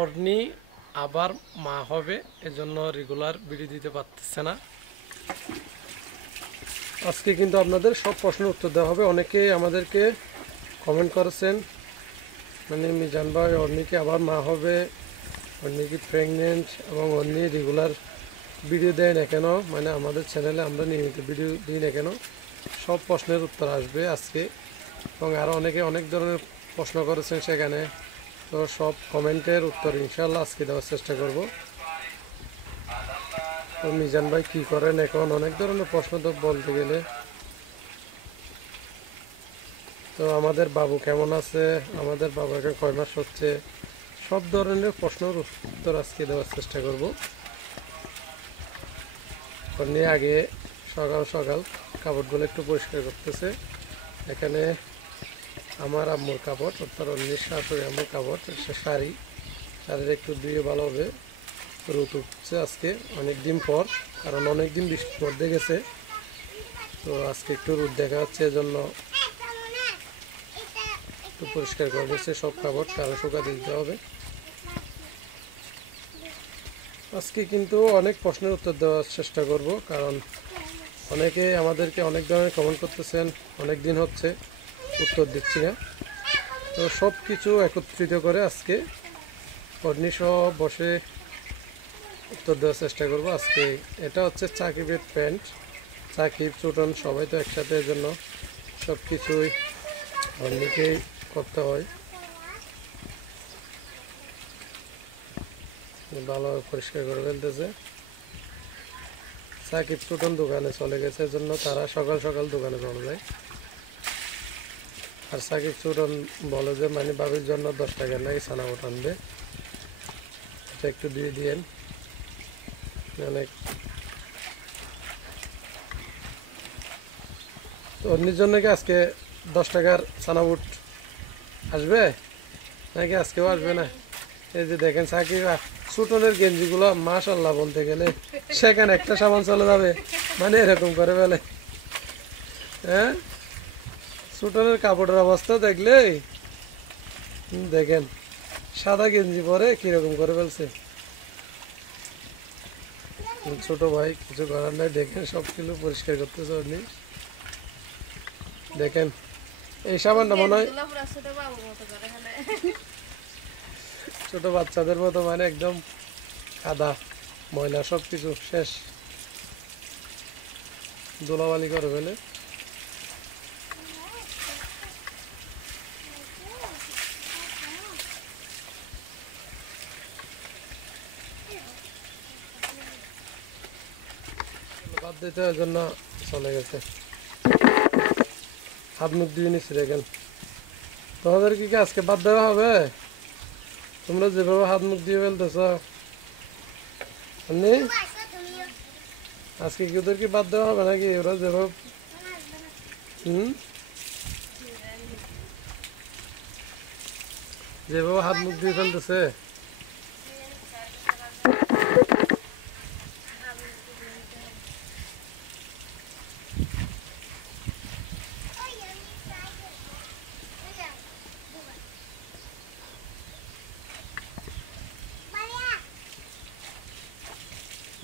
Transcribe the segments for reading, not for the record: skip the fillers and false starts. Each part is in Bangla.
অর্নি আবার মা হবে, এজন্য রেগুলার ভিডিও দিতে পারতেছে না। আজকে কিন্তু আপনাদের সব প্রশ্নের উত্তর দেওয়া হবে। অনেকেই আমাদেরকে কমেন্ট করেছেন, মানে মিজান ভাই অর্নি কি আবার মা হবে, অর্নি কি প্রেগনেন্ট, এবং অর্নি রেগুলার ভিডিও দেয় না কেন, মানে আমাদের চ্যানেলে আমরা নিয়মিত ভিডিও দিই না কেন, সব প্রশ্নের উত্তর আসবে আজকে। এবং আরও অনেকে অনেক ধরনের প্রশ্ন করেছেন সেখানে, তো সব কমেন্টের উত্তর ইনশাল্লাহ আজকে দেওয়ার চেষ্টা করব। তো মিজান ভাই কী করেন এখন, অনেক ধরনের প্রশ্ন তো বলতে গেলে। তো আমাদের বাবু কেমন আছে, আমাদের বাবু এখন কয় মাস হচ্ছে, সব ধরনের প্রশ্নের উত্তর আজকে দেওয়ার চেষ্টা করব। নিয়ে আগে সকাল সকাল কাপড়গুলো একটু পরিষ্কার করতেছে। এখানে আমার আম্মুর কাপড়, অর্থাৎ অন্যের শাশুড়ি আম্মুর কাপড়, একটা শাড়ির একটু ধুয়ে ভালোভাবে রোদ উঠছে আজকে অনেক দিন পর, কারণ অনেক দিন বৃষ্টির মধ্যে গেছে, তো আজকে একটু রোদ দেখা যাচ্ছে, এজন্য একটু পরিষ্কার করে দিচ্ছে সব কাপড়, কারণ শুকাতে দিতে হবে। আজকে কিন্তু অনেক প্রশ্নের উত্তর দেওয়ার চেষ্টা করব, কারণ অনেকে আমাদেরকে অনেক ধরনের কমেন্ট করতেছেন, অনেক দিন হচ্ছে উত্তর দিচ্ছি না। তো সব কিছু একত্রিত করে আজকে অর্নি সহ বসে উত্তর দেওয়ার চেষ্টা করব আজকে। এটা হচ্ছে সাকিবের প্যান্ট, সাকিব চুটন সবাই তো একসাথে, জন্য সব কিছুই অর্নিকেই করতে হয়। ভালোভাবে পরিষ্কার করে ফেলতেছে। সাকিব চুটন দোকানে চলে গেছে, জন্য তারা সকাল সকাল দোকানে চলে যায়। আর সাকিব চুটন বলে যে মানে বাবির জন্য 10 টাকার নাকি ছানাবুট আনবে, এটা একটু দিয়ে দিয়েন। অনেক তো অন্যের জন্য কি আজকে 10 টাকার ছানাবুট আসবে নাকি আজকেও আসবে না? এই যে দেখেন সাকিব সুটনের গেঞ্জিগুলো মাশাল্লাহ বলতে গেলে সেখানে একটা সাবান চলে যাবে, মানে এরকম করে ফেলে। হ্যাঁ, সুটনের কাপড়ের অবস্থা দেখলে দেখেন, সাদা গেঞ্জি পরে কিরকম করে ফেলছে। ছোট ভাই কিছু করার নাই, দেখেন সব কিছু পরিষ্কার করতেছে উনি। দেখেন এই সাবানটা মনে হয় ছোট বাচ্চাদের মতো, মানে একদম কাদা ময়লা সব কিছু শেষ, ধুলাবালি করে ফেলে। বাদ দিতে ওই জন্য চলে গেছে, হাত মুখ দিয়ে নিচ্ছি। দেখেন তোমাদের কি আজকে বাদ দেওয়া হবে? তোমরা যেভাবে হাত মুখ দিয়ে ফেলতেছ, আজকে কি ওদের কি বাদ দেওয়া হবে নাকি? ওরা যেভাবে যেভাবে হাত মুখ দিয়ে ফেলতেছে,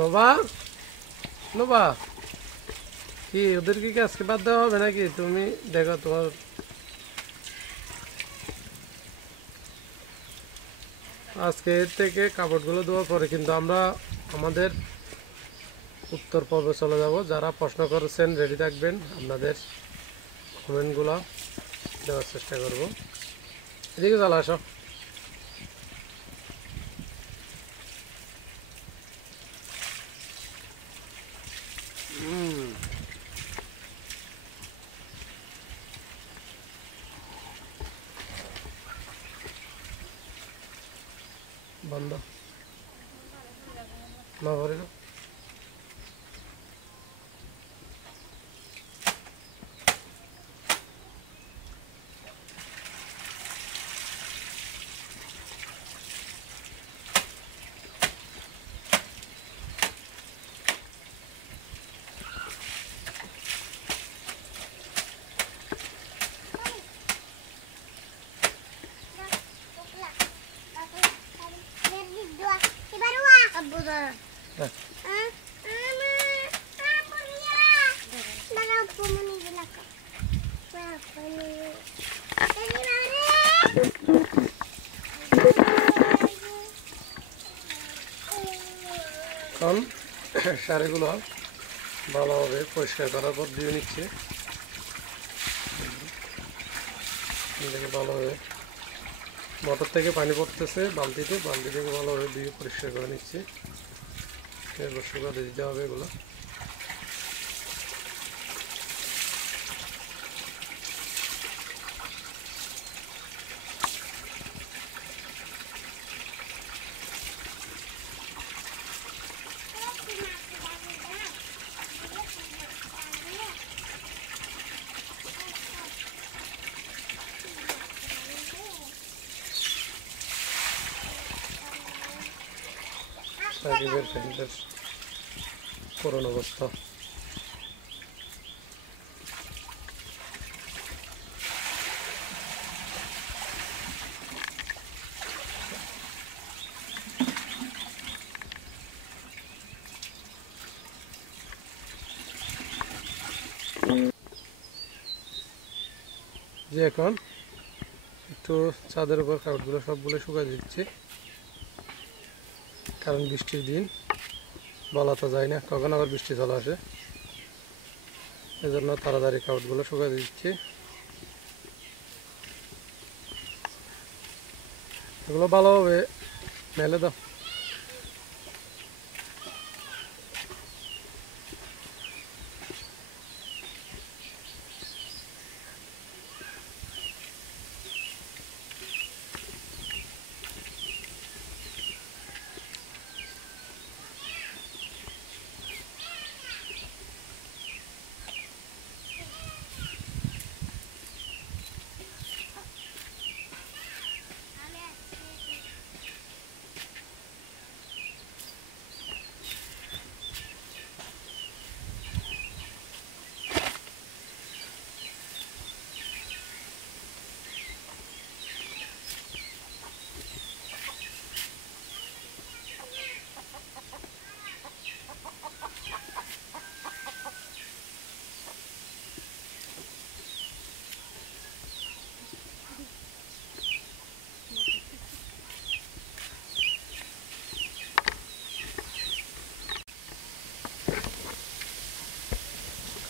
নোবা নোবা কি ওদের কি আজকে বাদ দেওয়া হবে নাকি? তুমি দেখো তোমার আজকে থেকে কাপড়গুলো ধোয়ার পরে কিন্তু আমরা আমাদের উত্তর পর্বে চলে যাব। যারা প্রশ্ন করেছেন রেডি থাকবেন, আপনাদের কমেন্টগুলো দেওয়ার চেষ্টা করব। এদিকে চলে আসো। বন্ধ না ভরে না। এখন শাড়িগুলো ভালোভাবে পরিষ্কার করার পর দিয়ে নিচ্ছে। এটাকে ভালোভাবে মোটর থেকে পানি পড়তেছে বালতিতে, বালতি থেকে ভালোভাবে দিয়ে পরিষ্কার করে নিচ্ছে। এরপর শুকাতে দিতে হবে এগুলো। সাকিবের প্যান্টের করুণ অবস্থা। যে এখন একটু ছাদের উপর কাপড়গুলো সবগুলো শুকাই দিচ্ছে, কারণ বৃষ্টির দিন বলা তো যায় না কখন আবার বৃষ্টি চলে আসে, এজন্য তাড়াতাড়ি কাপড়গুলো শুকাই দিচ্ছে। এগুলো ভালোভাবে মেলে দাও।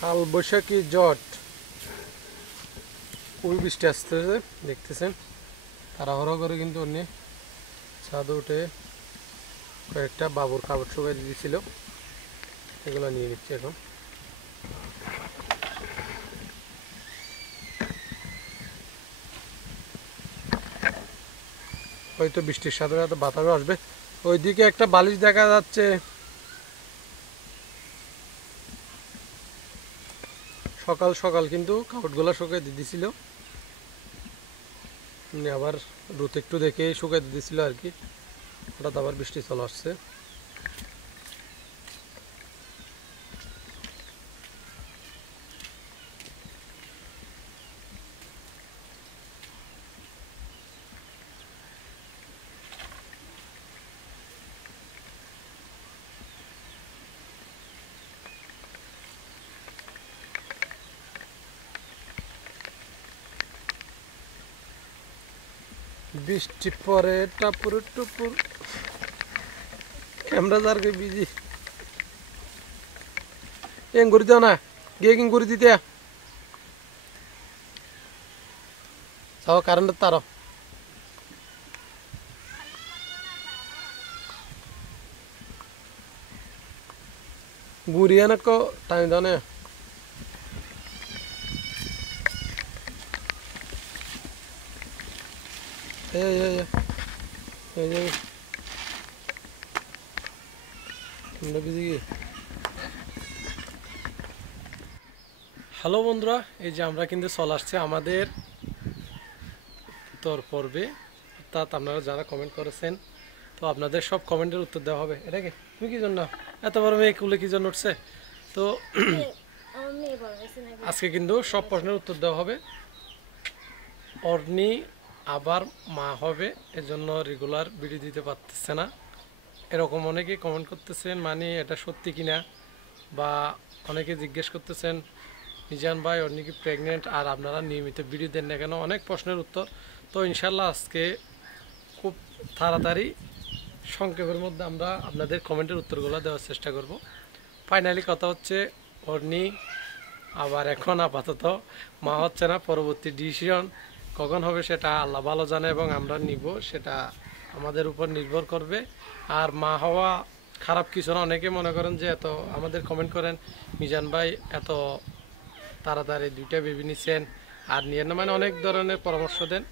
কাল বৈশাখী জট ওই বৃষ্টি আসতেছে দেখতেছেন, তাড়াহুড়ো করে কিন্তু উনি ছাদে উঠে কয়েকটা বাবুর কাপড় শুকাই দিয়েছিল, এগুলো নিয়ে নিচ্ছে এখন। হয়তো বৃষ্টির সাথে সাথে বাতাসও আসবে। ওইদিকে একটা বালিশ দেখা যাচ্ছে, সকাল সকাল কিন্তু কাপড়গুলো শুকাই দিয়েছিল, আবার রোদ একটু দেখে শুকাই দিয়েছিল আর কি, হঠাৎ আবার বৃষ্টি চলে আসছে। বৃষ্টি পরে টাপুর টুপুর, ক্যামেরা যারকে বিজি এং করে দাও না, গিয়ে কিং করে দিতে যাও কারেন্টের তার গুড়িয়ে না টাইম দাও না। হ্যালো বন্ধুরা, এই যে আমরা কিন্তু চলে আসছে আমাদের উত্তর পর্বে, অর্থাৎ আপনারা যারা কমেন্ট করেছেন তো আপনাদের সব কমেন্টের উত্তর দেওয়া হবে। এটা কি তুমি কি জন্য এত বড় মেয়ে কুলে কি জন্য উঠছে, তো আজকে কিন্তু সব প্রশ্নের উত্তর দেওয়া হবে। অর্নি আবার মা হবে, এজন্য রেগুলার ভিডিও দিতে পারতেছে না, এরকম অনেকে কমেন্ট করতেছেন, মানে এটা সত্যি কিনা, বা অনেকে জিজ্ঞেস করতেছেন মিজান ভাই অন্য কি প্রেগনেন্ট, আর আপনারা নিয়মিত ভিডিও দেন না কেন, অনেক প্রশ্নের উত্তর। তো ইনশাল্লাহ আজকে খুব তাড়াতাড়ি সংক্ষেপের মধ্যে আমরা আপনাদের কমেন্টের উত্তরগুলো দেওয়ার চেষ্টা করব। ফাইনালি কথা হচ্ছে অর্নি আবার এখন আপাতত মা হচ্ছে না, পরবর্তী ডিসিশন কখন হবে সেটা আল্লাহ ভালো জানে এবং আমরা নিব, সেটা আমাদের উপর নির্ভর করবে। আর মা হওয়া খারাপ কিছু না, অনেকে মনে করেন যে এত আমাদের কমেন্ট করেন মিজান ভাই এত তাড়াতাড়ি 2টা বেবি নিচ্ছেন আর নিয়ে না, মানে অনেক ধরনের পরামর্শ দেন।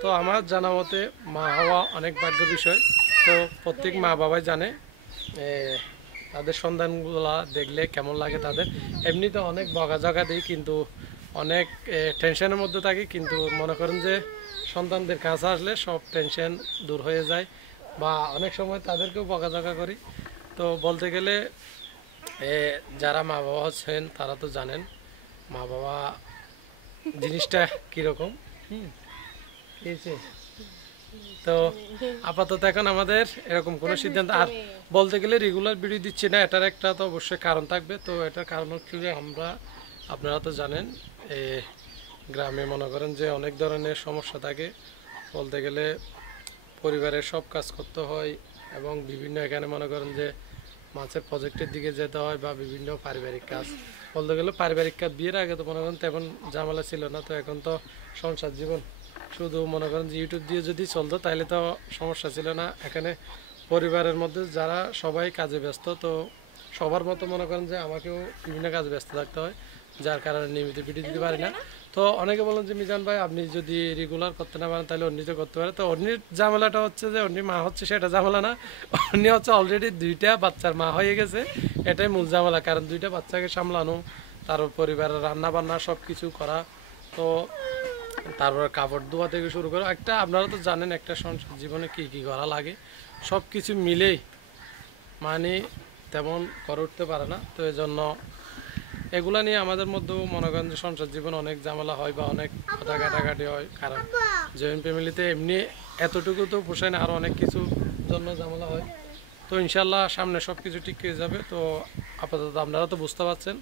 তো আমার জানা মতে মা হওয়া অনেক ভাগ্যের বিষয়। তো প্রত্যেক মা বাবাই জানে তাদের সন্তানগুলা দেখলে কেমন লাগে তাদের। এমনিতে অনেক বকাঝকা দিই, কিন্তু অনেক টেনশনের মধ্যে থাকি, কিন্তু মনে করেন যে সন্তানদের কাছে আসলে সব টেনশন দূর হয়ে যায়, বা অনেক সময় তাদেরকেও বকাঝকা করি। তো বলতে গেলে যারা মা বাবা আছেন তারা তো জানেন মা বাবা জিনিসটা কীরকম। কি হয়েছে? তো আপাতত এখন আমাদের এরকম কোনো সিদ্ধান্ত, আর বলতে গেলে রেগুলার ভিডিও দিচ্ছি না, এটার একটা তো অবশ্যই কারণ থাকবে। তো এটার কারণ হচ্ছে যে আপনারা তো জানেন গ্রামে মনে করেন যে অনেক ধরনের সমস্যা থাকে, বলতে গেলে পরিবারের সব কাজ করতে হয়, এবং বিভিন্ন এখানে মনে করেন যে মাছের প্রজেক্টের দিকে যেতে হয়, বা বিভিন্ন পারিবারিক কাজ। বলতে গেলে পারিবারিক কাজ বিয়ের আগে তো মনে করেন তেমন ঝামেলা ছিল না, তো এখন তো সংসার জীবন শুধু মনে করেন যে ইউটিউব দিয়ে যদি চলতো তাহলে তো সমস্যা ছিল না। এখানে পরিবারের মধ্যে যারা সবাই কাজে ব্যস্ত, তো সবার মতো মনে করেন যে আমাকেও বিভিন্ন কাজে ব্যস্ত থাকতে হয়, যার কারণে নিয়মিত ভিডিও দিতে পারি না। তো অনেকে বলেন যে মিজান ভাই আপনি যদি রেগুলার করতে না পারেন তাহলে অন্যতে করতে পারে। তো অন্যের ঝামেলাটা হচ্ছে যে অন্য মা হচ্ছে সেটা ঝামেলা না, অন্য হচ্ছে অলরেডি 2টা বাচ্চার মা হয়ে গেছে, এটাই মূল ঝামেলা। কারণ 2টা বাচ্চাকে সামলানো, তার পরিবারের রান্না বান্না সব কিছু করা, তো তারপর কাপড় ধোয়া থেকে শুরু করে একটা, আপনারা তো জানেন একটা সংসার জীবনে কী কী করা লাগে, সব কিছু মিলেই মানে তেমন করে উঠতে পারে না। তো এই জন্য এগুলা নিয়ে আমাদের মধ্যেও মনে করেন যে সংসার জীবন অনেক ঝামেলা হয়, বা অনেক কথা কাটাকাটি হয়, কারণ জয়েন্ট ফ্যামিলিতে এমনি এতটুকু তো পোষায় না, আরও অনেক কিছু জন্য ঝামেলা হয়। তো ইনশাল্লাহ সামনে সব কিছু ঠিক হয়ে যাবে। তো আপাতত আপনারা তো বুঝতে পারছেন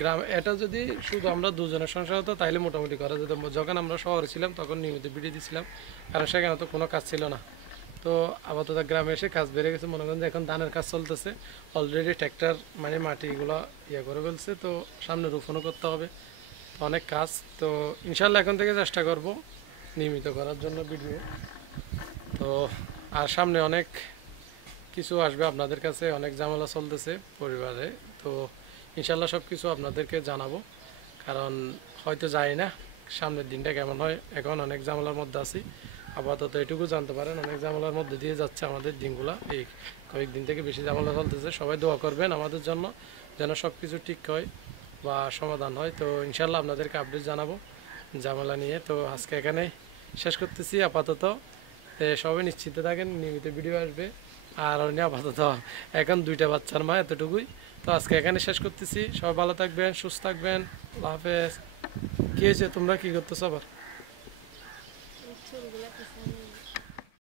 গ্রামে এটা যদি শুধু আমরা দুজনের সংসার হতো তাহলে মোটামুটি করা যেত। যখন আমরা শহরে ছিলাম তখন নিয়মিত ভিডিও দিয়েছিলাম, কারণ সেখানে তো কোনো কাজ ছিল না। তো আপাতত গ্রামে এসে কাজ বেড়ে গেছে, মনে করেন যে এখন ধানের কাজ চলতেছে, অলরেডি ট্র্যাক্টর মানে মাটিগুলো করে ফেলছে, তো সামনে রোপণও করতে হবে, অনেক কাজ। তো ইনশাল্লাহ এখন থেকে চেষ্টা করব নিয়মিত করার জন্য ভিডিও। তো আর সামনে অনেক কিছু আসবে আপনাদের কাছে, অনেক ঝামেলা চলতেছে পরিবারে, তো ইনশাল্লাহ সব কিছু আপনাদেরকে জানাবো। কারণ হয়তো জানি না সামনের দিনটা কেমন হয়, এখন অনেক ঝামেলার মধ্যে আছি। আপাতত এটুকু জানতে পারেন অনেক ঝামেলার মধ্যে দিয়ে যাচ্ছে আমাদের দিনগুলো, এই কয়েকদিন থেকে বেশি ঝামেলা চলতেছে। সবাই দোয়া করবেন আমাদের জন্য যেন সব কিছু ঠিক হয় বা সমাধান হয়। তো ইনশাল্লাহ আপনাদেরকে আপডেট জানাবো ঝামেলা নিয়ে। তো আজকে এখানে শেষ করতেছি আপাতত, সবাই নিশ্চিত থাকেন নিয়মিত ভিডিও আসবে। আর অন্য আপাতত এখন 2টা বাচ্চার মা, এতটুকুই। তো আজকে এখানে শেষ করতেছি, সবাই ভালো থাকবেন, সুস্থ থাকবেন, আল্লাহ হাফেজ। কী হয়েছে, তোমরা কী করতেছো আবার?